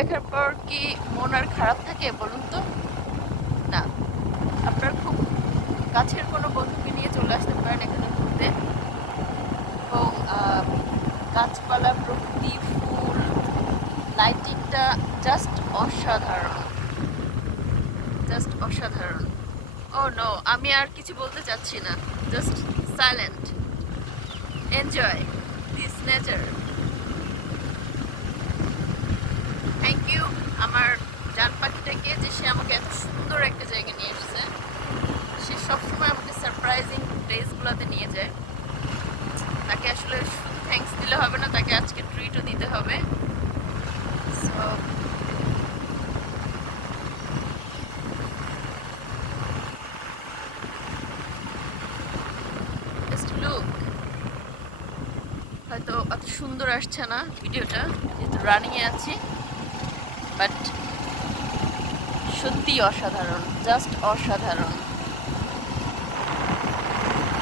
দেখার পর কি মন আর খারাপ থাকে বলুন তো? না। আপনার খুব কাছের কোনো বন্ধুকে নিয়ে চলে আসতে পারেন এখানে ঘুরতে, এবং গাছপালা, প্রকৃতি, ফুল, লাইটিংটা জাস্ট অসাধারণ, জাস্ট অসাধারণ। ও নো, আমি আর কিছু বলতে চাচ্ছি না, just silent, enjoy this nature. Thank you আমার জান পাখিটাকে, যে সে আমাকে এত সুন্দর একটা জায়গায় নিয়ে এসেছে। সে সবসময় আমাকে সারপ্রাইজিং প্লেসগুলোতে নিয়ে যায়। তাকে আসলে থ্যাঙ্কস দিলে হবে না, তাকে আজকে ট্রিটও দিতে হবে। So just look. হয়তো অত সুন্দর আসছে না ভিডিওটা যেহেতু রানিংয়ে আছি, বাট সত্যি অসাধারণ, জাস্ট অসাধারণ।